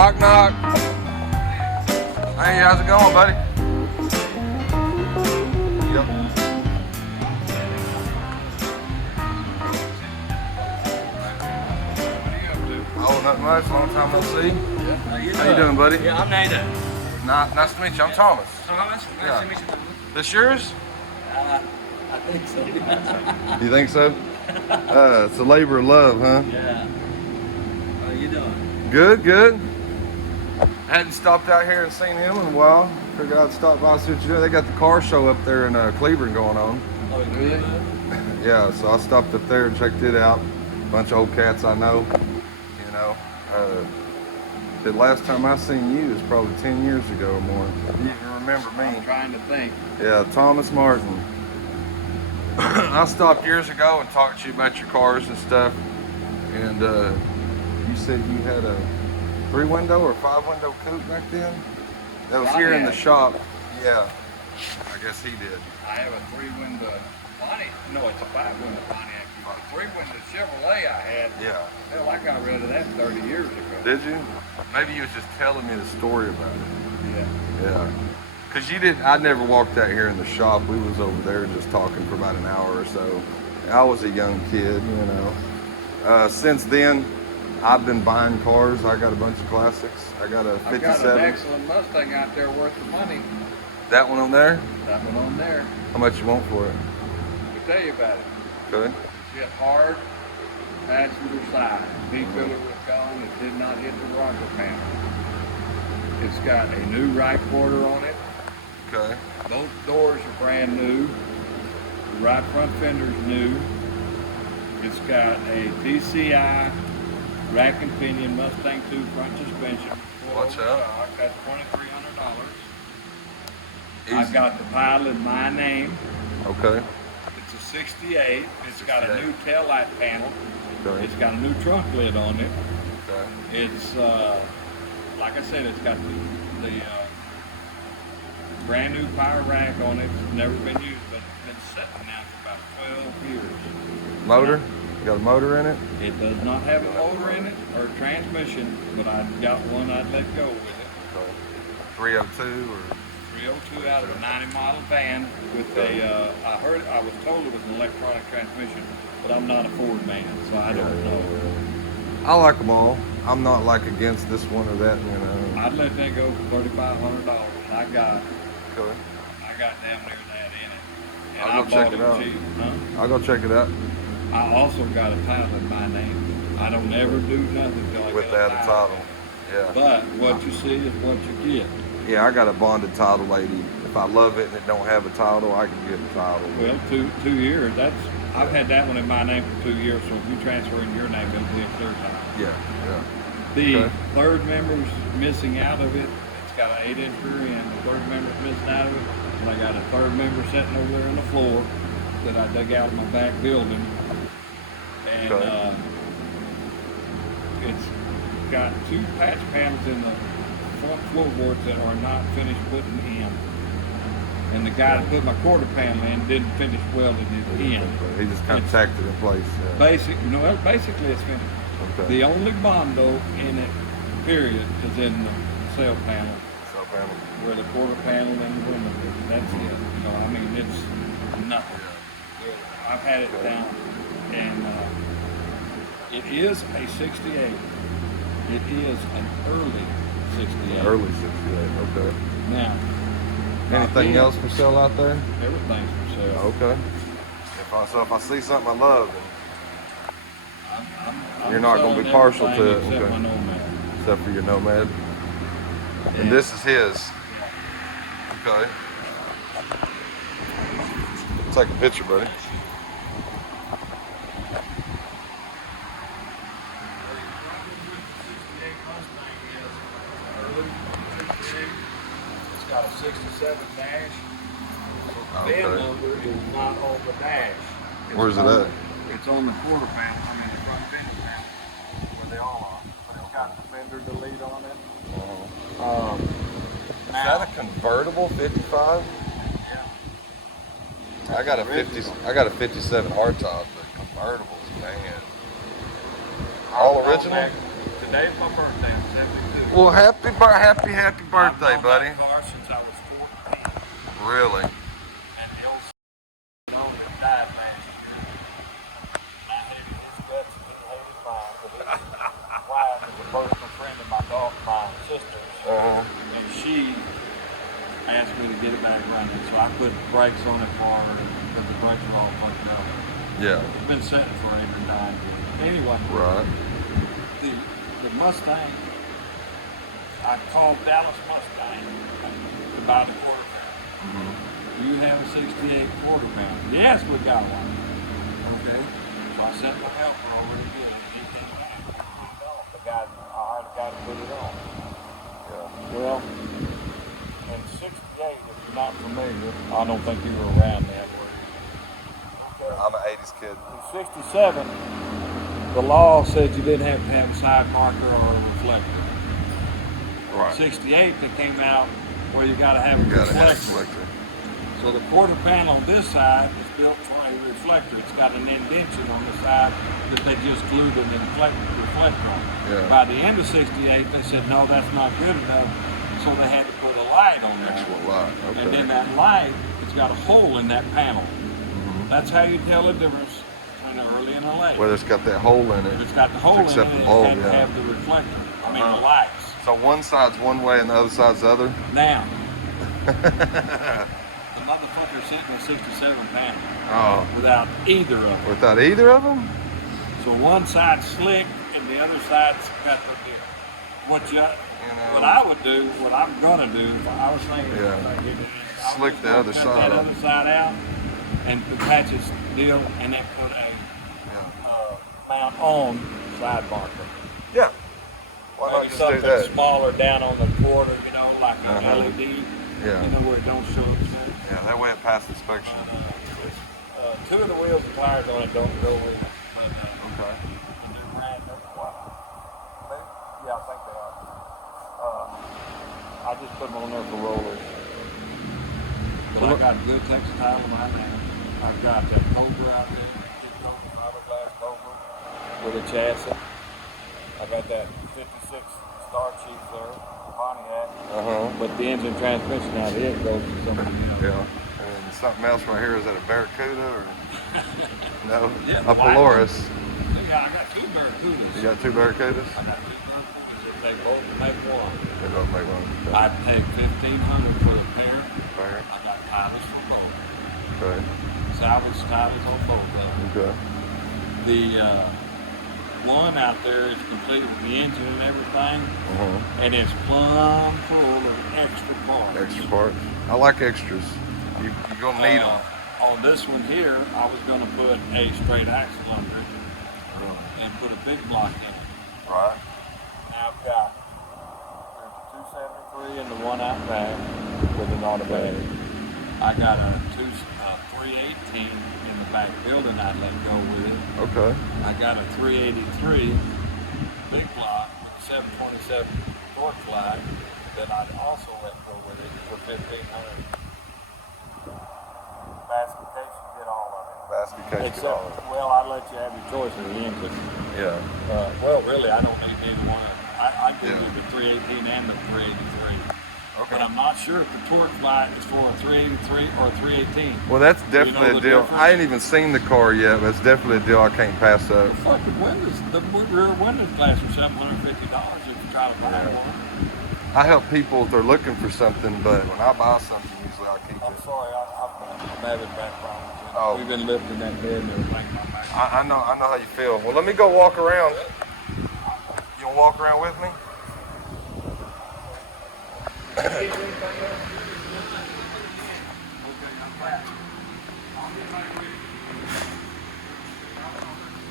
Knock, knock. Hey, how's it going, buddy? Yep. Oh, nothing much. Long time no see. Yeah. How you doing, buddy? Yeah, I'm Nada. Nice to meet you. I'm Thomas. Thomas? Nice to meet you, Thomas. This yours? I think so. You think so? It's a labor of love, huh? Yeah. How you doing? Good, good. Hadn't stopped out here and seen him in a while. Figured I'd stop by and see what you're doing. They got the car show up there in Cleveland going on. Oh, really? Yeah, so I stopped up there and checked it out. Bunch of old cats I know, you know. The last time I seen you was probably 10 years ago or more. You can remember me. I'm trying to think. Yeah, Thomas Martin. I stopped years ago and talked to you about your cars and stuff. And you said you had a 3-window or 5-window coupe back then? That was here in the shop. Yeah, I guess he did. I have a 3-window Pontiac. No, it's a 5-window Pontiac. A 3-window Chevrolet I had. Yeah. Hell, I got rid of that 30 years ago. Did you? Maybe you was just telling me the story about it. Yeah. Yeah. Cause you didn't, I never walked out here in the shop. We was over there just talking for about an hour or so. I was a young kid, you know. Since then, I've been buying cars. I got a bunch of classics. I got a 57. I got an excellent Mustang out there worth the money. That one on there? That one on there. How much you want for it? Let me tell you about it. Okay. It's hit hard, passenger side. V-filler was gone. It did not hit the rocker panel. It's got a new right quarter on it. Okay. Both doors are brand new. The right front fender's new. It's got a DCI rack and pinion Mustang 2 front suspension. Watch out. That's $2,300. Easy. I've got the Pilot in my name. Okay. It's a 68. It's got a new taillight panel. Okay. It's got a new trunk lid on it. Okay. It's, like I said, it's got the brand new power rack on it. It's never been used, but it's been sitting now for about 12 years. Motor? You got a motor in it? It does not have a motor in it or a transmission, but I've got one I'd let go with it. Okay. 302 or? 302 out of a 90 model van with a, I was told it was an electronic transmission, but I'm not a Ford man, so I don't know. I like them all. I'm not like against this one or that, you know. I'd let that go for $3,500. I got Okay. damn near that in it. And I'll go check it out. cheap. Huh? I'll go check it out. I also got a title in my name. I don't ever do nothing till I With get that a title. Yeah. But what you see is what you get. Yeah, I got a bonded title lady. If I love it and it don't have a title, I can get a title. Well, two years. I've had that one in my name for 2 years. So if you transfer in your name, it'll be a clear title. Yeah, yeah. The third member's missing out of it. It's got an 8-inch rear end. The third member's missing out of it. And I got a third member sitting over there on the floor that I dug out of my back building. And it's got 2 patch panels in the front floorboards that are not finished putting in. And the guy that put my quarter panel in didn't finish welding it in. He just kind of tacked it in place. Yeah. Basically it's finished. Okay. The only bondo in it, period, is in the cell panel. Cell panel. Where the quarter panel and the window is. That's it. You know, I mean, it's nothing. I've had it down, and it is a 68. It is an early 68. Early 68, okay. Now, anything else for sale out there? Everything's for sale. Okay. If I see something I love, I'm you're not going to be partial to it. Except Okay. my Nomad. Except for your Nomad. Yeah. And this is his. Okay. Take a picture, buddy. It's got a 67 dash. The VIN Okay. number is not on the dash. Where's it at? It's on the quarter panel, I mean the front fender panel, where they all are. It's got the fender delete on it. Is that a convertible 55? Yeah. I got a 57 hardtop, but convertibles, man. All original? Today's my birthday, I'm 72. Well, happy birthday, I've known buddy. that car since I was 14. Really? And the old owner died last year. And I hated his guts and he hated mine. But his wife is a personal friend of my sister's. And she asked me to get it back running. So I put brakes on it for her because the brakes are all fucked up. Yeah. It's been sitting for 8 or 9 years. Anyway, Right. the Mustang, I called Dallas Mustang to buy the quarter pound. Do you have a 68 quarter pound? Yes, we got one. Okay. So I sent my helper over to get it. He came back. The guy, I hired a guy to put it on. Yeah. Well, in 68, if you're not familiar, I don't think you were around then. I'm an 80s kid. In 67, the law said you didn't have to have a side marker or a reflector. Right. 68, they came out where you got to have a You gotta have a reflector. reflector. So the quarter panel on this side is built for a reflector. It's got an indentation on the side that they just glued an reflector on. Yeah. By the end of 68, they said, no, that's not good enough. So they had to put a light on there. Actual light. Okay. And then that light, it's got a hole in that panel. That's how you tell the difference between an early and a late. Whether it's got that hole in it. If it's got the hole in it, Except the it bulb, had to yeah. have the reflector. I mean, the lights. So one side's one way and the other side's the other? Now, the motherfucker's sitting at 67 pounds without either of them. Without either of them? So one side's slick and the other side's got the deal. What I would do, what I'm gonna do, if I was thinking, I Slick would the other cut side that off. other side out and patch its deal, and then put a mount on side marker. Yeah. Why not Maybe just do something that? smaller down on the quarter, you know, like an LED. Yeah. You know, where it don't show up. Yeah, that way it passed inspection. Two of the wheels and tires on it don't go with it. Okay. Yeah, I think they are. I just put them on there for rollers. But I got good textile right now. I've got that Cobra out there, fiberglass Cobra with a chassis. I got that 56 Star Chief there, Pontiac. But the engine transmission out of it goes to somebody else. Yeah. And something else right here, is that a Barracuda or? No? Yeah, A Polaris. Yeah, I got 2 Barracudas. You got 2 Barracudas? I got 2 Barracudas. They both make one. They both make one. Okay. I'd take $1,500 for the pair. Fair. I got titles for both. Okay. Salvage titles on both of them. Okay. The one out there is complete with the engine and everything, and it's plumb full of extra parts. Extra parts. I like extras. You're going to need them. On this one here, I was going to put a straight axle under it and put a big block in it. Right. Now I've got there's a 273 and the one out back with an automatic. I got a 318 in the back building I'd let go with it. Okay. I got a 383 big block with 727 torque flag that I'd also let go with it for $1,500. Basket get all of it. Basket case, get all of it. Well, I let you have your choice of the engine. Yeah. Well, really, I don't need either one. I give you the 318 and the 383. Okay. But I'm not sure if the torque flight is for a 383 or a 318. Well, that's definitely a deal. Difference? I ain't even seen the car yet, but it's definitely a deal I can't pass up. The fucking windows, the rear windows glass are $750 if you try to buy one. I help people if they're looking for something, but when I buy something, usually I keep I'm it. sorry, I'm having back problems. Oh. We've been lifting that bed and everything. I know how you feel. Well, let me go walk around. You wanna walk around with me?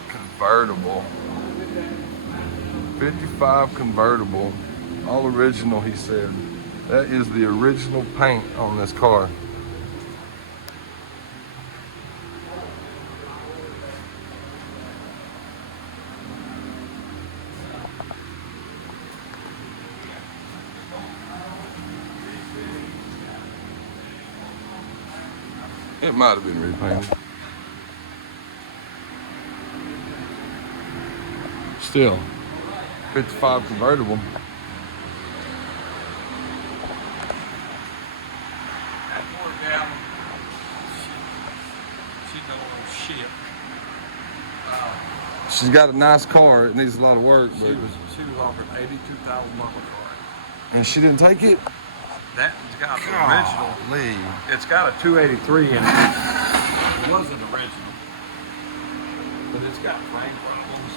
Convertible. 55 convertible. All original, he said. That is the original paint on this car. It might have been repainted. Still, 55 convertible. shit. She's got a nice car. It needs a lot of work, She but was offered $82,000 car. and she didn't take it. That one's got the original. Golly. It's got a 283 in it. It wasn't original, but it's got frame problems.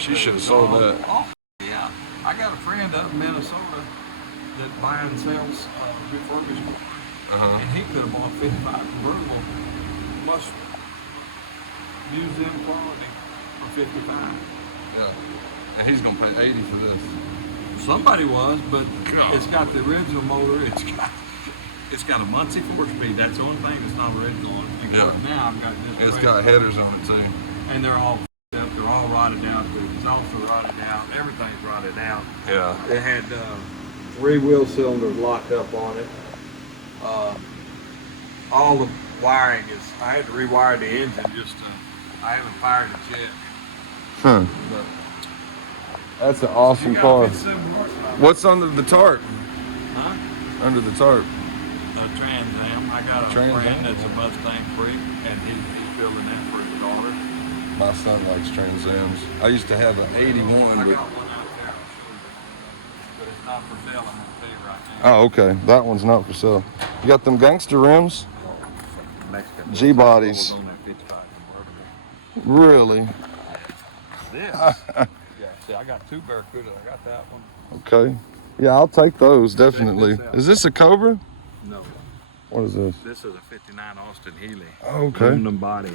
She should have sold that. Oh, yeah. I got a friend up in Minnesota that buys and sells refurbished cars, and he could have bought 55 convertible Mustang museum quality for 55. Yeah. And he's gonna pay 80 for this. Somebody was, but it's got the original motor. It's got a Muncie 4-speed. That's the only thing that's not original on it. Yeah. Now I've got this. It's got headers on it too. And they're all up. They're all rotted out. The exhausts are rotted out. Everything's rotted out. Yeah. It had 3 wheel cylinders locked up on it. All the wiring is. I had to rewire the engine just to. I haven't fired it yet. Huh. But That's an awesome car. 57 horsepower. What's under the tarp? Huh? Under the tarp. A Trans Am. I got a Trans Am? friend that's a Mustang freak, and he's building that for his daughter. My son likes Trans Ams. I used to have an 81, I but got one out there. I'll show you. But it's not for sale. I'm gonna tell you right now. oh, okay. That one's not for sale. You got them gangster rims? Mexican. G bodies. On that 55 convertible. Really? This. Yeah. See, I got 2 Barracudas. I got that one. Okay. Yeah, I'll take those definitely. Check this out. Is this a Cobra? No. What is this? This is a 59 Austin Healey. Oh, okay. Aluminum body.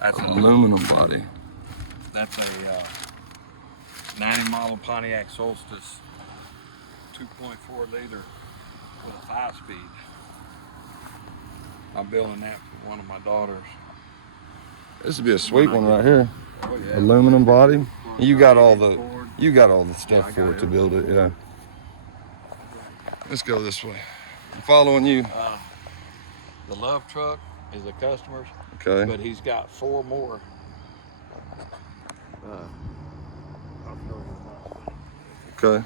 That's Aluminum body. That's a 90 model Pontiac Solstice, 2.4 liter with a 5-speed. I'm building that for one of my daughters. This would be a sweet one right here. Oh yeah. Aluminum body. You got all the stuff Yeah, I for got it to build it, yeah. Let's go this way. I'm following you. The love truck is a customer's, Okay. but he's got 4 more. Okay.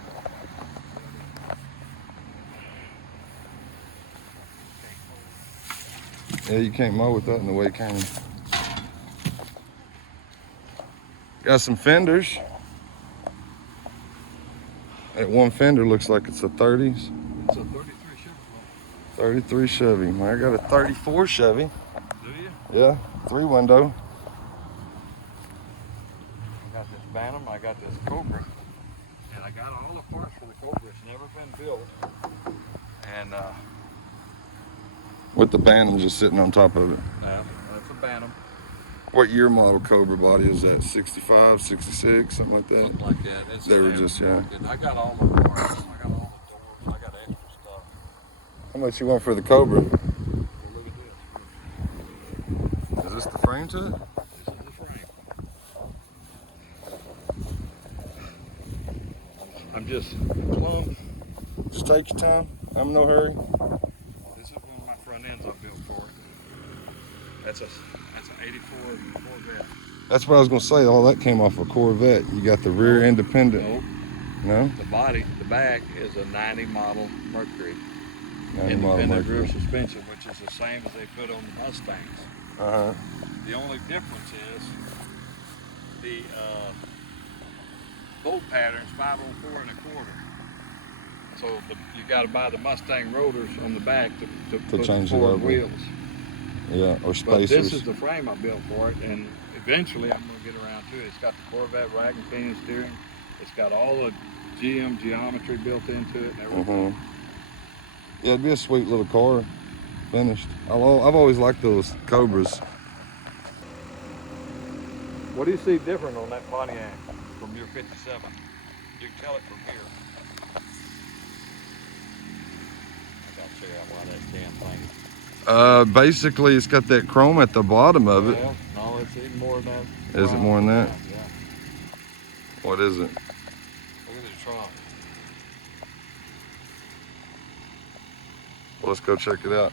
Yeah, you can't mow with that in the way it came. Got some fenders. That one fender looks like it's a 30s. It's a 33 Chevy. 33 Chevy. I got a 34 Chevy. Do you? Yeah, 3-window. I got this Bantam, I got this Cobra, and I got all the parts for the Cobra. It's never been built. And With the Bantam just sitting on top of it. that's a Bantam. What year model Cobra body is that? 65, 66, something like that? Something like that. It's They were standard just, yeah. market. I got all the parts. I got all the doors. I got extra stuff. How much you want for the Cobra? Well, look at this. Is this the frame to it? This is the frame. I'm just plumb. Just take your time. I'm in no hurry. This is one of my front ends I built for it. That's an 84 Corvette. That's what I was gonna say. All that came off a Corvette. You got the rear independent. No, No? the body, the back is a 90 model Mercury. 90 model Independent rear Mercury. suspension, which is the same as they put on the Mustangs. Uh-huh. The only difference is the bolt pattern's 504 1/4. So you got to buy the Mustang rotors on the back to put change the it forward over. wheels. Yeah, or But spacers. this is the frame I built for it, and eventually I'm going to get around to it. It's got the Corvette rack and pinion steering. It's got all the GM geometry built into it and everything. Yeah, it'd be a sweet little car. Finished. I've always liked those Cobras. What do you see different on that Pontiac from your 57? You can tell it from here. I got to check out why that damn thing. Basically, it's got that chrome at the bottom of it. Well, no, it's even more than that. Is it more than that? Yeah. What is it? Look at the trunk. Well, let's go check it out.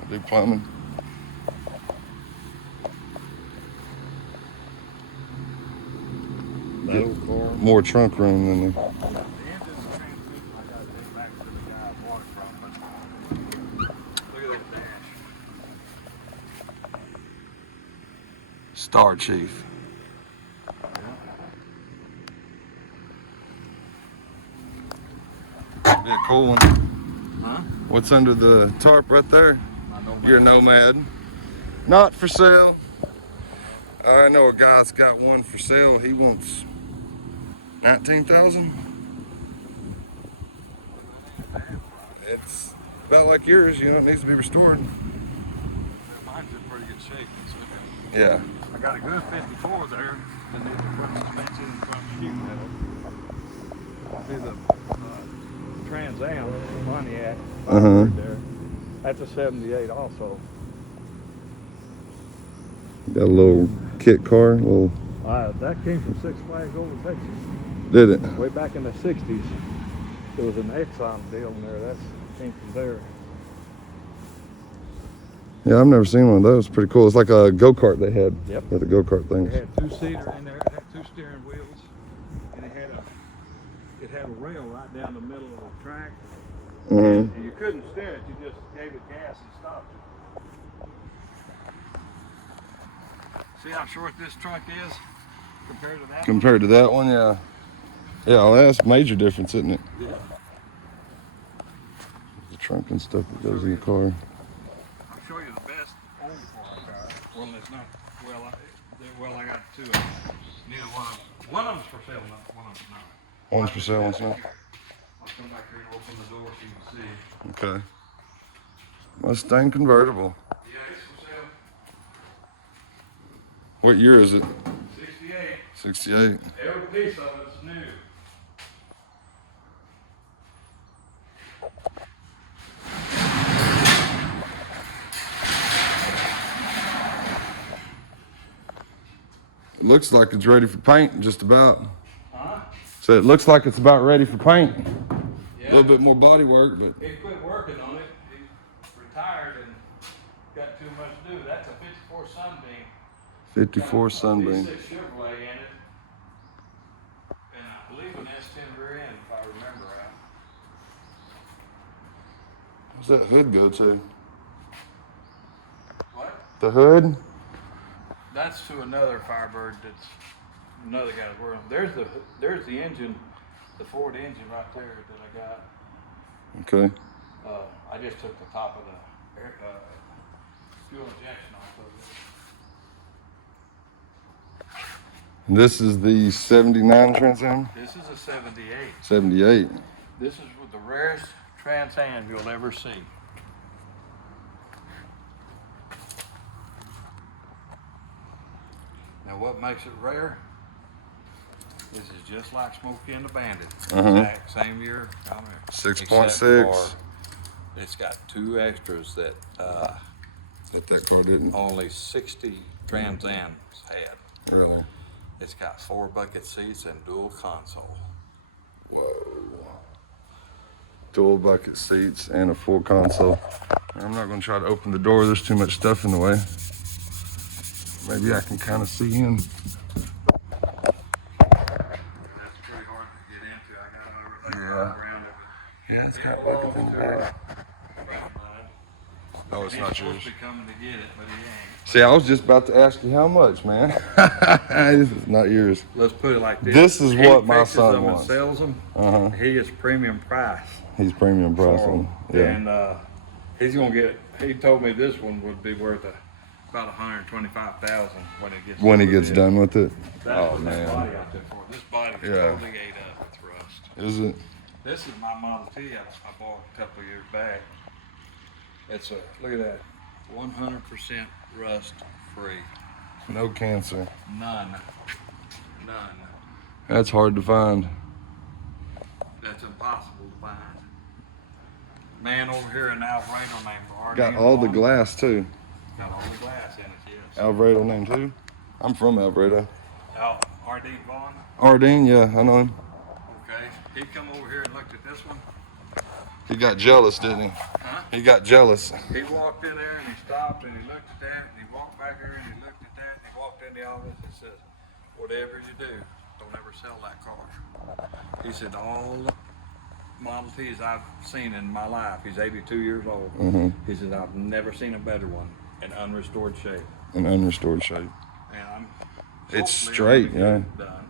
I'll do plumbing. That old car. More trunk room than the. The engine and transmission, I got to take back to the guy I bought it from. But Star Chief. Be a cool one. Huh? What's under the tarp right there? My Nomad. Your Nomad. Not for sale. I know a guy's got one for sale. He wants 19,000. It's about like yours, you know, it needs to be restored. Mine's in pretty good shape. Yeah. I got a good 54 there, and then the front suspension from sheet metal. See the Trans Am, Pontiac, right there. That's a 78 also. Got a little kit car, little. That came from Six Flags over Texas. Did it? Way back in the 60s. There was an Exxon deal in there. That came from there. Yeah, I've never seen one of those. Pretty cool. It's like a go-kart they had. Yep. With the go-kart things. It had two-seater in there. It had two steering wheels, and it had a rail right down the middle of the track. And you couldn't steer it. You just gave it gas and stopped it. See how short this truck is compared to that? Compared to that one, yeah. Yeah, well, that's a major difference, isn't it? Yeah. The trunk and stuff that goes in the car. I'll show you the best old farm car. Well, it's not. Well, I got two of them. Neither one of them. One of them's for sale, one of them's not. One's for sale, one's not. I'll come back here and open the door so you can see. Okay. Mustang convertible. Yeah, it's for sale. What year is it? 68. 68. Every piece of it's new. It looks like it's ready for paint, just about. Huh? So it looks like it's about ready for paint. Yeah. A little bit more body work, but He quit working on it. He retired and got too much to do. That's a 54 Sunbeam. 54 Sunbeam. V6 Chevrolet in it. And I believe an S10 rear end, if I remember right. Where's that hood go to? What? The hood? That's to another Firebird that's another guy's working. There's the engine, the Ford engine right there that I got. Okay. I just took the top of the fuel injection off of it. This is the 79 Trans Am? This is a 78. 78. This is with the rarest Trans Am you'll ever see. Now what makes it rare? This is just like Smokey and the Bandit. Exact same year. 6.6. It's got two extras that That car didn't. only 60 Trans Ams had. Really? It's got 4 bucket seats and dual console. Whoa. Dual bucket seats and a full console. I'm not going to try to open the door. There's too much stuff in the way. Maybe I can kind of see in. That's pretty hard to get into. I got everything around it. Yeah, it's got buckets in there. Oh, it's He's not supposed yours. to be coming to get it, but he ain't. See, I was just about to ask you how much, man. This is not yours. Let's put it like this. This is what my fixes son them and wants. sells them. He is premium price. He's premium pricing. Yeah. And he's gonna get. He told me this one would be worth about 125,000 when it gets done with it. That's Oh what man. this body out there for. This body is Yeah. totally ate up with rust. Is it? This is my Model T I bought a couple of years back. It's a look at that, 100% rust free. No cancer. None. That's hard to find. That's impossible to find. Man over here in Alvarado named Ardeen Got all the Vaughn. glass too. Got all the glass in it, yes. Alvarado name too. I'm from Alvarado. Ardeen Vaughn. Ardeen, yeah, I know him. Okay. He come over here and looked at this one. He got jealous, didn't he? Huh? He got jealous. He walked in there and he stopped and he looked at that and he walked back here and he looked at that and he walked in the office and said, whatever you do, don't ever sell that car. He said, all the Model Ts I've seen in my life, he's 82 years old. He said, I've never seen a better one in unrestored shape. In unrestored shape. And I'm It's hopefully straight, I'm gonna yeah. get it done.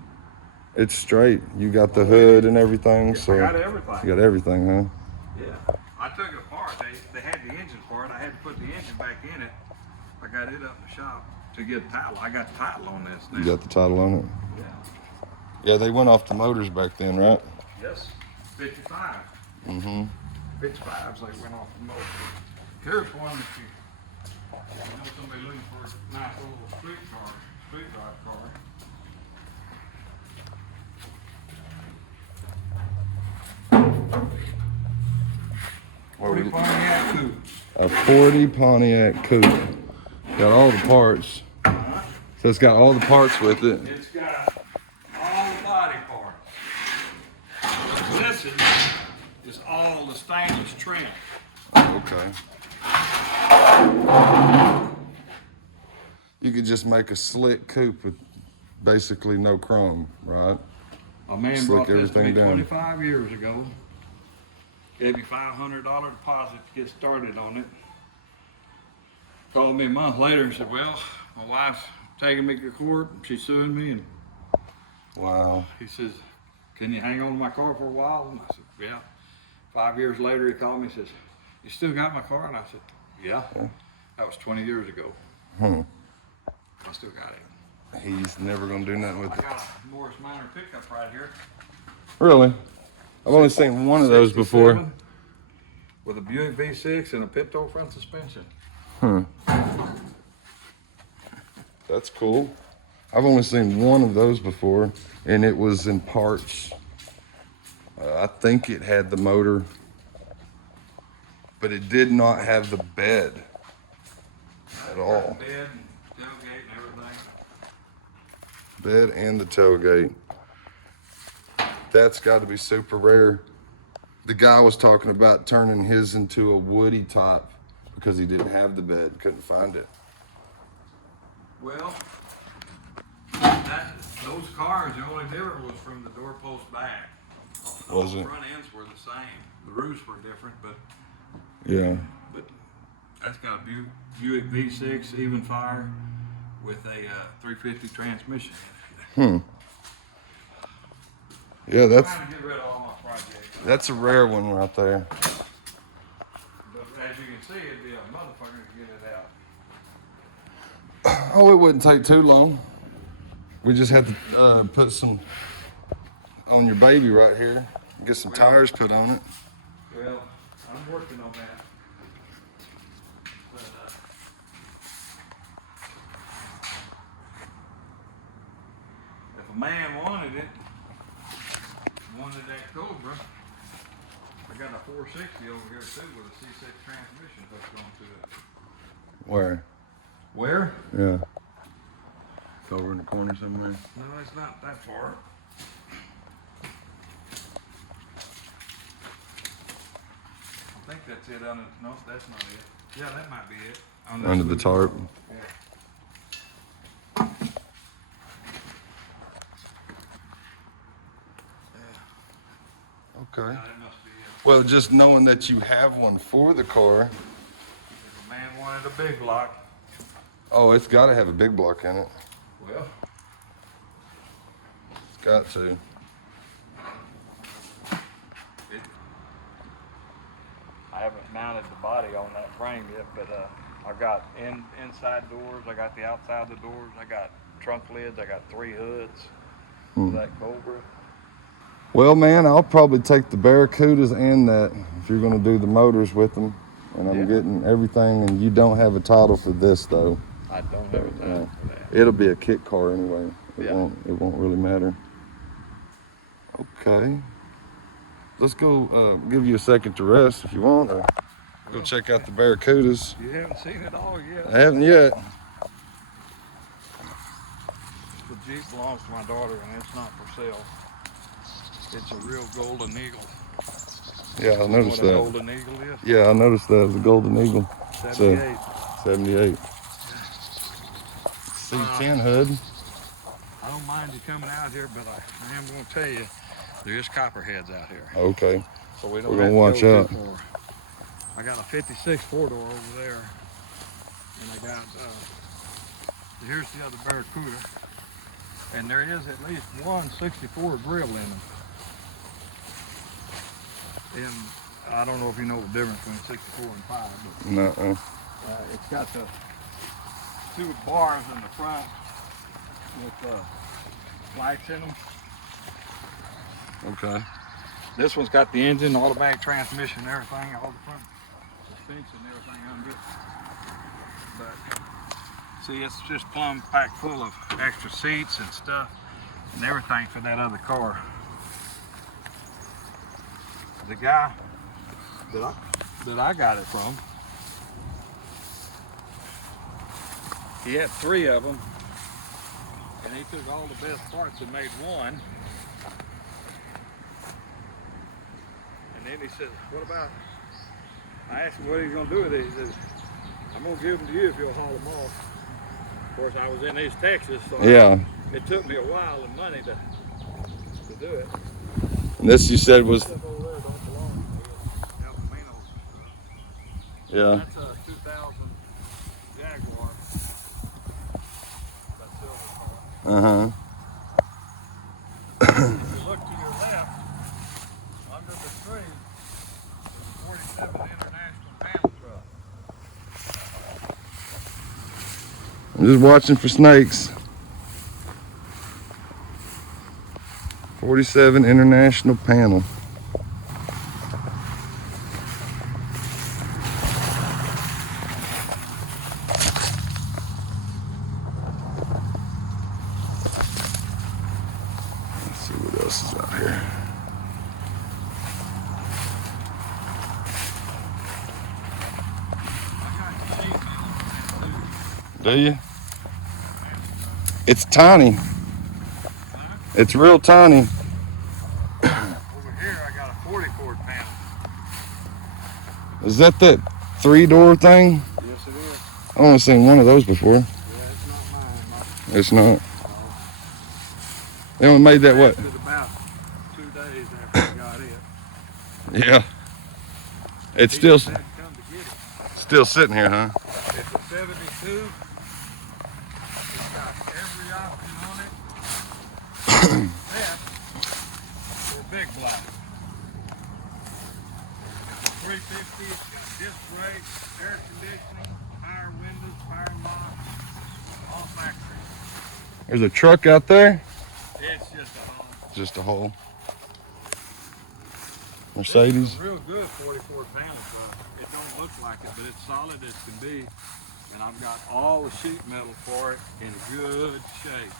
It's straight. You got the hood and everything, Yeah, so I got everything. you got everything, huh? Yeah, I took it apart. They had the engine part. I had to put the engine back in it. I got it up in the shop to get title. I got the title on this now. You got the title on it. Yeah. Yeah, they went off the motors back then, right? Yes. 55. Mm-hmm. 55s they went off the motor. Here's one that you know somebody looking for a nice little street drive car. What we- Pontiac coupe. A 40 Pontiac coupe. Got all the parts. So it's got all the parts with it. It's got all the body parts. This is all the stainless trim. Okay. You could just make a slick coupe with basically no chrome, right? A man Slick brought this to me everything down. 25 years ago. Gave me $500 deposit to get started on it. Called me a month later and said, well, my wife's taking me to court. She's suing me. And Wow. he says, can you hang on to my car for a while? And I said, yeah. 5 years later, he called me and says, you still got my car? And I said, yeah. That was 20 years ago. Hmm. I still got it. He's never gonna do nothing with I it. got a Morris Minor pickup right here. Really? I've only seen one of those before. 67 with a Buick V6 and a pit-toe front suspension. Hmm. That's cool. I've only seen one of those before, and it was in parts. I think it had the motor, but it did not have the bed at all. Bed and tailgate and everything. Bed and the tailgate. That's got to be super rare. The guy was talking about turning his into a woody top because he didn't have the bed, couldn't find it. Well, those cars, the only difference was from the doorpost back. Was The it? front ends were the same. The roofs were different, but Yeah. that's got a Buick V6 even fire with a 350 transmission. Hmm. Yeah, I'm that's trying to get rid of all my projects. a rare one right there. But as you can see, it'd be a motherfucker to get it out. Oh, it wouldn't take too long. We just had to put some on your baby right here. Get some tires put on it. Well, I'm working on that. But, if a man wanted it, wanted that Cobra, I got a 460 over here too with a C6 transmission hooked onto it. Where? Where? Yeah. It's over in the corner somewhere. No, it's not that far. I think that's it. No, that's not it. Yeah, that might be it. Under the tarp. Yeah. Okay. No, that must be it. Well, just knowing that you have one for the car. If a man wanted a big block, Oh, it's got to have a big block in it. well, It's got to. I haven't mounted the body on that frame yet, but I've got inside doors, I got the outside of the doors, I got trunk lids, I got 3 hoods for that Cobra. Well, man, I'll probably take the Barracudas and that if you're going to do the motors with them. And I'm Yeah. getting everything, and you don't have a title for this, though. I don't have a time for that. It'll be a kit car anyway. Yeah. It won't really matter. Okay. Let's go give you a second to rest if you want, or go check out the Barracudas. You haven't seen it all yet. I haven't yet. The Jeep belongs to my daughter and it's not for sale. It's a real golden eagle. Yeah, I noticed What a that. golden eagle is? Yeah, I noticed that. It was a Golden Eagle. 78. 78. C10 hood. I don't mind you coming out here, but I am going to tell you, there is copperheads out here. Okay. So we don't We're have gonna to go watch too out. far. I got a 56 4-door over there, and I got Here's the other Barracuda. And there is at least one 64 grill in them. And I don't know if you know the difference between 64 and 5, but No. it's got the 2 bars in the front with lights in them. Okay. This one's got the engine, automatic transmission, and everything, all the front suspension and everything under it. But see, it's just plumb packed full of extra seats and stuff and everything for that other car. The guy that I got it from, he had 3 of them, and he took all the best parts and made one. And then he said, what about, I asked him what he's gonna do with it. He says, I'm gonna give them to you if you'll haul them off. Of course, I was in East Texas, so Yeah. it took me a while and money to do it. And this you said was. Stuff over there don't belong to me. El Camino's stuff. Yeah. That's a 2000 Jaguar. That silver car. Uh-huh. If you look to your left, under the tree, there's a 47 International panel truck. I'm just watching for snakes. 47 International panel. Let's see what else is out here. Do you? It's tiny. It's real tiny. Over here, I got a 44 panel. Is that 3-door thing? Yes, it is. I've only seen one of those before. Yeah, it's not mine. It's not. They only made that what? It was about 2 days after I got it. Yeah. It's He still just had to come to get it. still sitting here, huh? It's a 72. It's got every option on it. Except for a big block. It's a 350. It's got disc brakes, air conditioning, power windows, power locks, all factory. There's a truck out there. It's just a home. Just a hole. Mercedes. It's a real good 44 pound truck. It don't look like it, but it's solid as can be. And I've got all the sheet metal for it in good shape.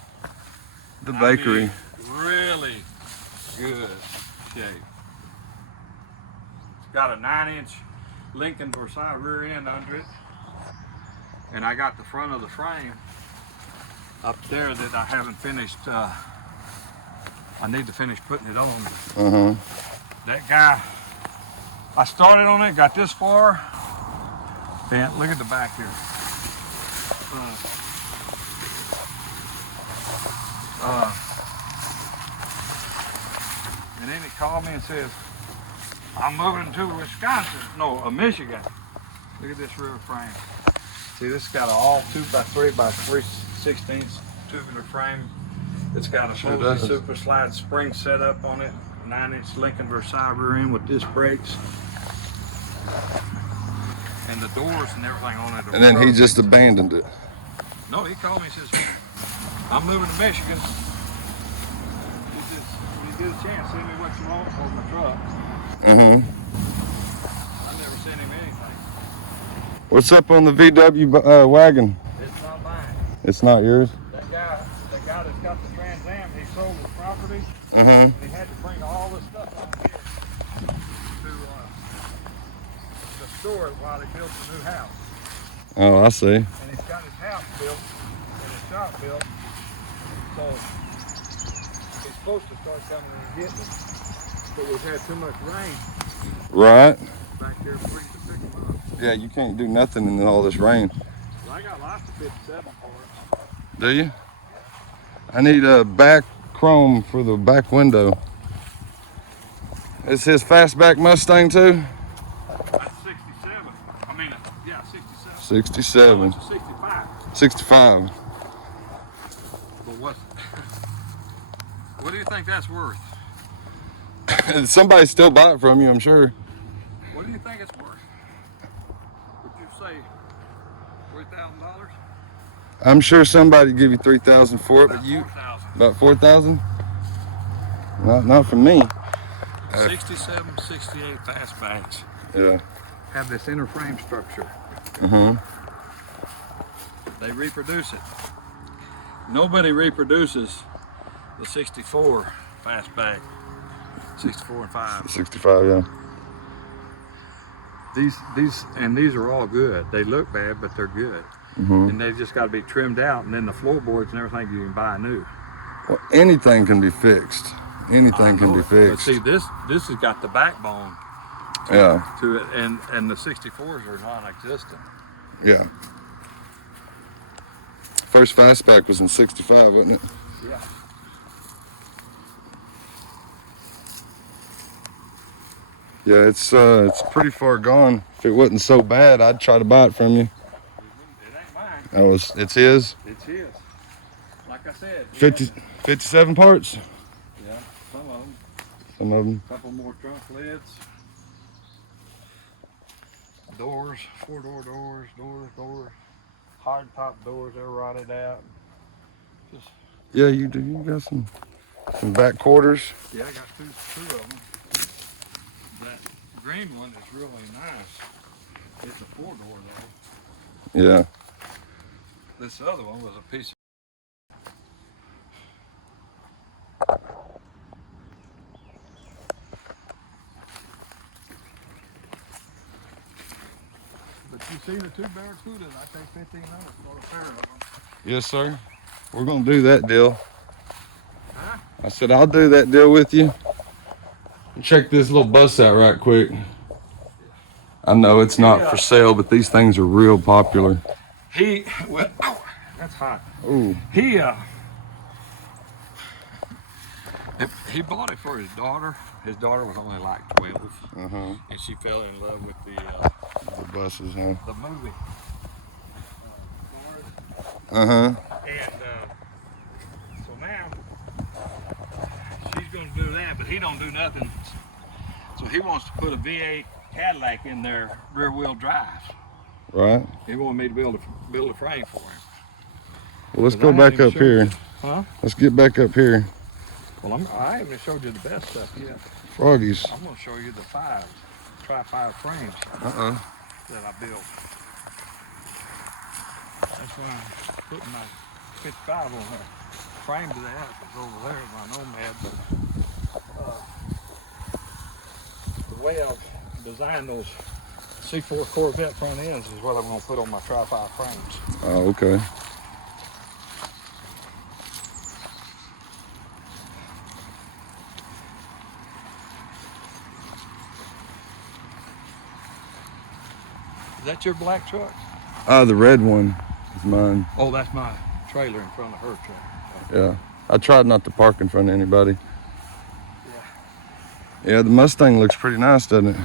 The I bakery. mean, really good shape. It's got a 9-inch Lincoln Versailles rear end under it. And I got the front of the frame up there that I haven't finished. I need to finish putting it on. Uh-huh. That guy, I started on it, got this far. And look at the back here. And then he called me and says, I'm moving to Wisconsin. No, Michigan. Look at this rear frame. See, this has got an all 2x3 by 3/16 tubular frame. It's got a Sure supposedly does. super slide spring set up on it. 9-inch Lincoln Versailles rear end with disc brakes. And the doors and everything on it are And then he perfect. just abandoned it. No, he called me and says, I'm moving to Michigan. He says, when you get a chance, send me what you want for my truck. Mm-hmm. I never sent him anything. What's up on the VW wagon? It's not mine. It's not yours? That guy that's got the Trans Am, he sold his property, Mm-hmm. and he had to bring all this stuff out here to the store while he built the new house. Oh, I see. And he's got his house built and his shop built, so he's supposed to start coming and getting it. But we've had too much rain Right. back here 3 to 6 months. Yeah, you can't do nothing in all this rain. Well, I got lots of 57 for it. Do you? I need a back chrome for the back window. Is his Fastback Mustang too? That's 67. I mean, yeah, 67. 67. No, it's a 65. 65. but what do you think that's worth? Somebody still buy it from you, I'm sure. What do you think it's worth? Would you say $3,000? I'm sure somebody give you 3,000 for it, About but you 4,000. about 4,000? Not from me. 67, 68 Fastbacks Yeah. have this inner frame structure. They reproduce it. Nobody reproduces the 64 Fastback, 64 and 5. 65, yeah. These are all good. They look bad, but they're good. And they just got to be trimmed out, and then the floorboards and everything you can buy new. Well, anything can be fixed. Anything can be But fixed. see, this has got the backbone Yeah, to it, and the 64s are non-existent. yeah. First Fastback was in 65, wasn't it? Yeah. Yeah, it's pretty far gone. If it wasn't so bad, I'd try to buy it from you. It ain't mine. It's his. It's his. Like I said. 57 parts. Yeah, some of them. Some of them. Couple more trunk lids. Doors, four-door doors, doors. Hard top doors, they're rotted out. Just, Yeah, you do. You got some back quarters. yeah, I got two of them. That green one is really nice. It's a four-door though. Yeah. This other one was a piece of... But you see the two Barracudas, I take $1,500 for a pair of them. Yes, sir. We're gonna do that deal. Huh? I said I'll do that deal with you. Check this little bus out right quick. I know it's not for sale, but these things are real popular. Well, ow, that's hot. Ooh. He bought it for his daughter. His daughter was only like 12, and she fell in love with The buses, huh? the movie. Uh-huh. And so now she's going to do that, but he don't do nothing. So he wants to put a V8 Cadillac in their rear-wheel drive. Right. He wanted me to build a frame for him. Well, let's go back up here. Huh? Let's get back up here. Well, I haven't showed you the best stuff yet. Froggies. I'm going to show you the tri-5 frames that I built. That's why I'm putting my 55 on there. Frame to that is over there, my Nomad. But the way I've designed those C4 Corvette front ends is what I'm going to put on my tri-5 frames. Oh, okay. Is that your black truck? The red one is mine. Oh, that's my trailer in front of her truck. Yeah. I tried not to park in front of anybody. Yeah, the Mustang looks pretty nice, doesn't it?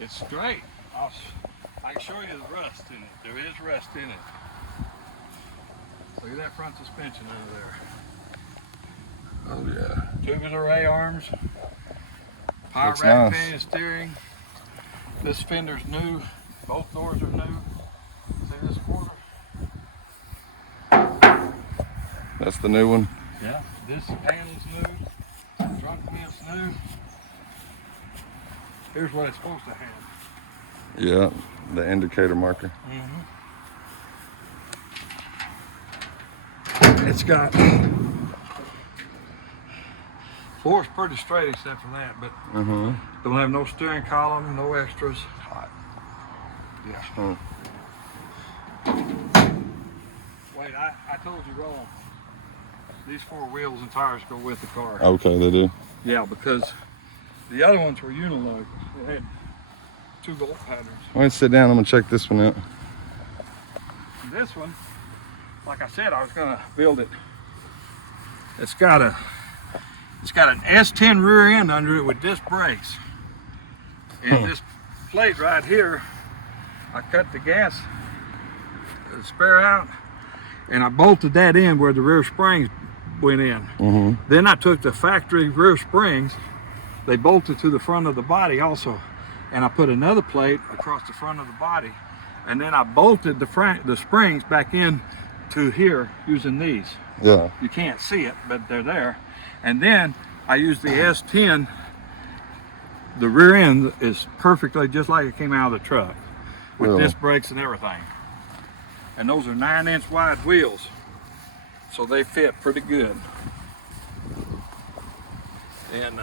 It's straight. I can show you the rust in it. There is rust in it. Look at that front suspension over there. Oh, yeah. Tubular A-arms. Power Looks rack nice. pinion steering. This fender's new. Both doors are new. See this quarter? That's the new one. Yeah. This panel's new. Trunk vent's new. Here's what it's supposed to have. Yeah, the indicator marker. It's got floor's pretty straight except for that, but don't have no steering column, no extras. Hot. Yeah. Wait, I told you wrong. These four wheels and tires go with the car. Okay, they do. Yeah, because the other ones were unilock. They had two bolt patterns. Why don't you sit down? I'm gonna check this one out. This one, like I said, I was gonna build it. It's got an S10 rear end under it with disc brakes. And this plate right here, I cut the gas, the spare out. and I bolted that in where the rear springs went in. Then I took the factory rear springs, they bolted to the front of the body also, and I put another plate across the front of the body, and then I bolted the springs back in to here using these. Yeah. You can't see it, but they're there. And then I used the S10. The rear end is perfectly just like it came out of the truck, with Really? disc brakes and everything. And those are 9-inch wide wheels, so they fit pretty good. And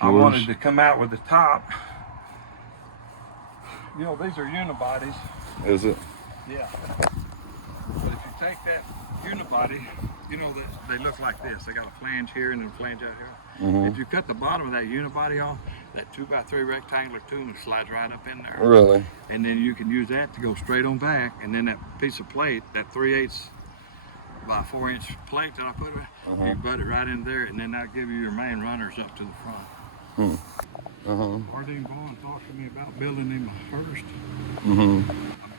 I wanted to come out with the top. You know, these are unibodies. Is it? Yeah. But if you take that unibody, you know that they look like this. They got a flange here and then a flange out here. If you cut the bottom of that unibody off, that 2x3 rectangular tube slides right up in there. Really? And then you can use that to go straight on back. And then that piece of plate, that 3/8 by 4-inch plate that I put, you butt it right in there, and then that'll give you your main runners up to the front. Arlene Vaughn talked to me about building him a Hearst. I'm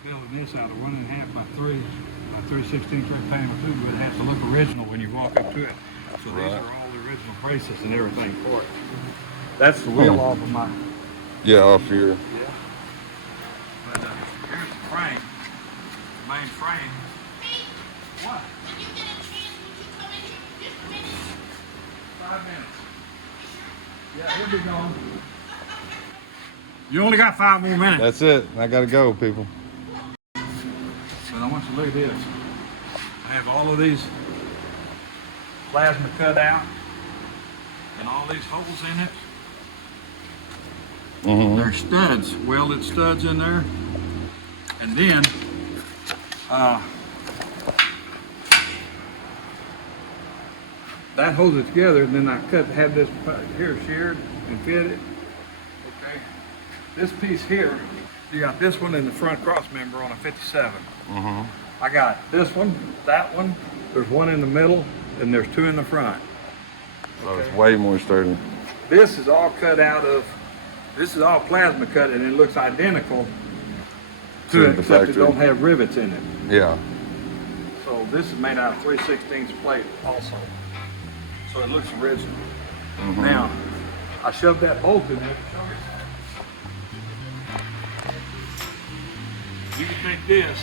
building this out of 1.5 by 3 by 3/16 rectangle tube, but it has to look original when you walk up to it. So these are all the original braces and everything for it. That's the wheel off of my. Yeah, off here. Yeah. But here's the frame, the main frame. What? When you get a chance, would you come in here just a minute? 5 minutes. Yeah, he'll be gone. You only got 5 more minutes. That's it. I gotta go, people. But I want you to look at this. I have all of these plasma cut out and all these holes in it. They're studs, welded studs in there. And then that holds it together, and then I have this here sheared and fitted. Okay. This piece here, you got this one in the front cross member on a 57. I got this one, that one, there's one in the middle, and there's 2 in the front. So it's way more sturdy. This is all cut out of, this is all plasma cut, and it looks identical to it, the except it factory. don't have rivets in it. Yeah. So this is made out of 3/16 plate also. So it looks original. Now, I shoved that bolt in there. You can take this,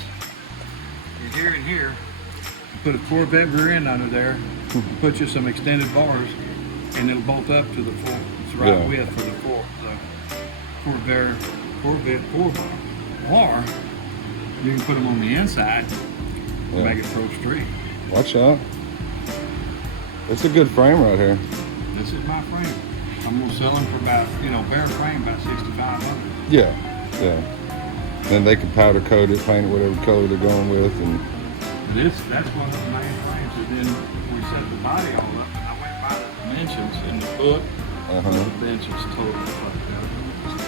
and here and here, put a Corvette rear end under there, put you some extended bars, and it'll bolt up to the full, it's the right width for the Corvette 4-bar. You can put them on the inside, make it Pro Street. Watch out. It's a good frame right here. This is my frame. I'm gonna sell them for about, bare frame, about $6,500. Yeah. Yeah. Then they can powder coat it, paint it whatever color they're going with, and That's one of the main frames. And then we set the body all up, and I went by the dimensions in the book. The dimensions totally fucked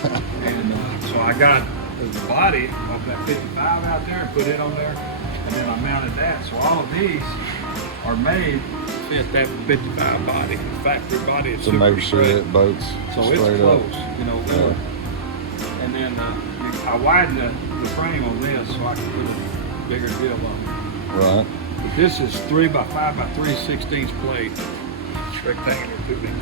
up. And so I got the body of that 55 out there and put it on there, and then I mounted that. So all of these are made to fit that 55 body. The factory body is to super make sure straight. it boats So straight it's up. close, And then I widened the frame on this so I could put a bigger deal on it. Right. But this is 3 by 5 by 3/16 plate, rectangular tubing.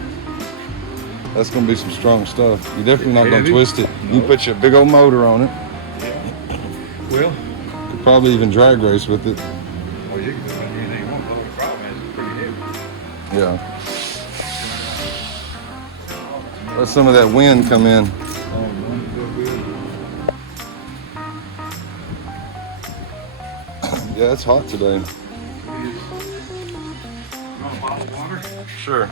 That's gonna be some strong stuff. You're definitely not gonna Heavy? twist it. You No. put your big old motor on it. Well, Could probably even drag race with it. well, you can do anything you want, but the problem is it's pretty heavy. Yeah. Let some of that wind come in. Yeah, it's hot today. You want a bottle of water? Sure.